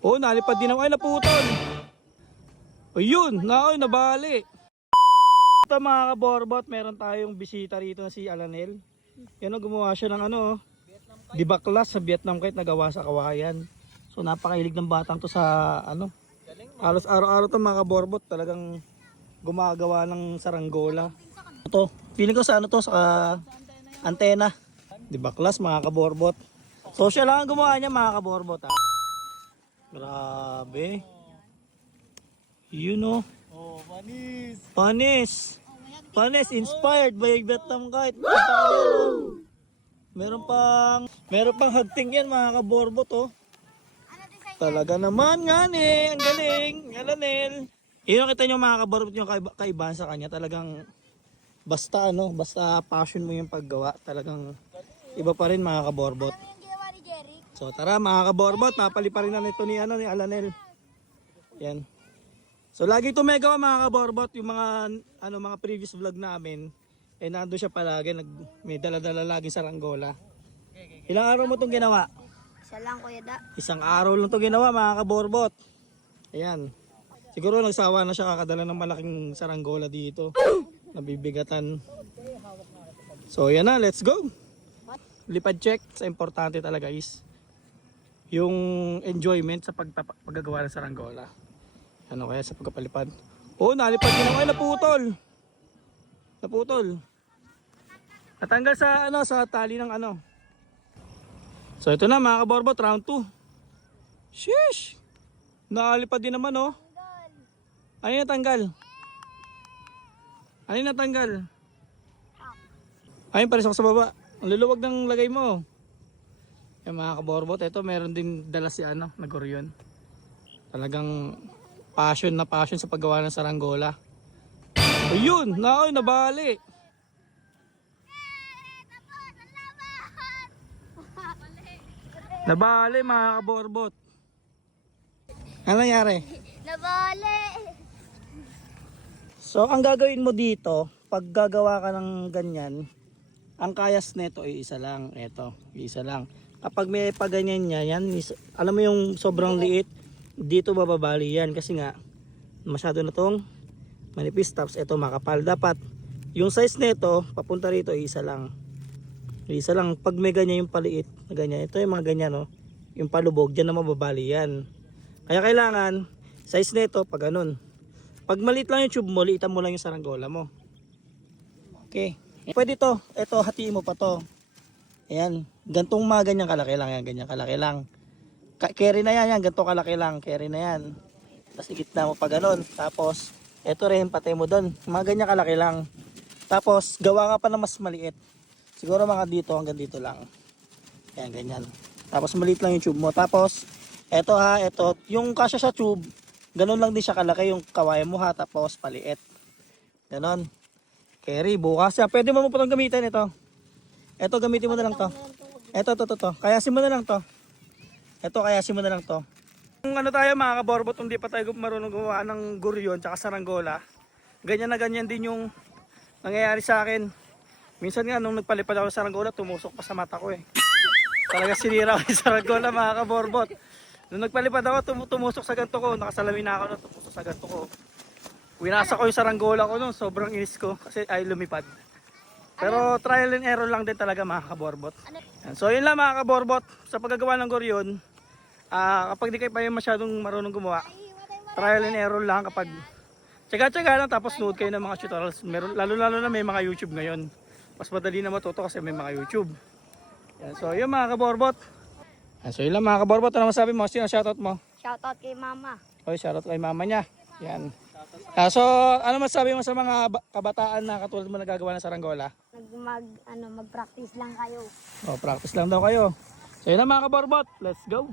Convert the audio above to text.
Oh, nalipad din ako. Ay, naputol. Ayun, nabali. Ito mga kaborbot, meron tayong bisita rito na si Alanel. Yan o, gumawa siya ng ano, dibaklas sa Vietnam kite na gawa sa kawayan. So napakahilig ng batang to sa ano. Halos araw-araw to mga kaborbot, talagang gumagawa ng saranggola. Ito, feeling ko sa ano to, sa antena. Dibaklas mga kaborbot. So siya lang ang gumawa niya mga kaborbot ha. Grabe. You know. Oh, panis. Panis. Panis inspired by Vietnam kite. Meron pang hagting yan mga kaborbot oh. Talaga naman nga eh, ang galing. Alanel. Yun kita nyo mga kaborbot yung kaibahan sa kanya. Talagang basta ano, basta passion mo yung paggawa. Talagang iba pa rin mga kaborbot. So tara mga kaborbot, napali pa rin na nito ni Alanel. Yan. So lagi tumagawa mga kaborbot, yung mga previous vlog namin, nando siya palagi, may dala-dala lagi sa Ranggola. Ilang araw mo itong ginawa? Isa lang kuya da. Isang araw lang itong ginawa mga kaborbot. Ayan. Siguro nagsawa na siya kakadala ng malaking saranggola dito. Nabibigatan. So yan na, let's go. Lipad check, sa importante talaga is yung enjoyment sa paggagawa ng saranggola. Ano kaya sa pagkapalipad? Oh, nalipad din ako. Ay, naputol. Naputol. Natanggal sa ano, sa tali ng ano. So ito na mga kaborbot, round 2. Sheesh. Nalipad din naman oh. Ano yung natanggal? Ano yung natanggal? Ayun, pares ako sa baba. Ang luluwag ng lagay mo. Yung mga kaborbot, ito meron din dala si ano, nagoryon. Talagang passion na passion sa paggawa ng saranggola. Ayun, nabali. Nabali mga kaborbot. Ano nangyari? Nabali. So ang gagawin mo dito, pag gagawa ka ng ganyan, ang kayas nito ay isa lang. Ito, isa lang. Kapag may paganyan niya, yan, alam mo yung sobrang liit, dito bababali yan kasi nga masyado na tong manipis, tapos ito makapal. Dapat yung size nito papunta rito ay isa lang. Isa lang. Pag may ganyan yung paliit na ganyan, ito yung mga ganyan no, yung palubog dyan na mababali yan. Kaya kailangan size nito pag ganun. Pag maliit lang yung tube mo, liitan mo lang yung saranggola mo. Okay. Pwede to. Ito, hatiin mo pa to. Ayan. Gantong mga ganyan kalaki lang yan. Ganyan kalaki lang. Carry na yan. Ganto kalaki lang. Carry na yan. Tapos igitna mo pa ganun. Tapos, ito rin, patay mo doon. Mga ganyan kalaki lang. Tapos, gawa ka pa na mas maliit. Siguro mga dito, hanggang dito lang. Ayan, ganyan. Tapos, maliit lang yung tube mo. Tapos, ito ha, ito. Yung kasya sa tube, ganun lang din siya kalaki yung kawayan mo ha. Tapos, paliit. Ganon. Carry, bukas yan. Pwede mo po itong gamitin ito. Ito, gamitin mo na lang to. Ito, to. Kayasin mo na lang to. Ito, kayasin mo na lang to. Kung ano tayo mga kaborbot, hindi pa tayo marunong gumawa ng guryon tsaka saranggola, ganyan na ganyan din yung nangyayari sa akin. Minsan nga nung nagpalipad ako sa saranggola, tumusok pa sa mata ko eh. Talaga sinira ko yung saranggola mga kaborbot. Nung nagpalipad ako, tumusok sa ganto ko, nakasalamin na ako na tumusok sa ganto ko. Winasa ko yung saranggola ko nun, sobrang inis ko kasi ay lumipad. Pero trial and error lang din talaga mga kaborbot. So yun lang mga kaborbot, sa paggagawa ng guryon, kapag di kayo pa yung masyadong marunong gumawa, trial and error lang kapag tsaga-tsaga lang tapos nood kayo ng mga tutorials. Meron, lalo na may mga YouTube ngayon. Mas madali na matuto kasi may mga YouTube. Yan, so yun mga kaborbot. So yun lang mga kaborbot, ano masabi mo? Sino shoutout mo? Shoutout kay mama. Okay, shoutout kay mama niya. Yan. So ano masabi mo sa mga kabataan na katulad mo nagagawa ng saranggola? Mag-practice lang kayo. Oh, practice lang daw kayo. So yun lang mga kaborbot, let's go.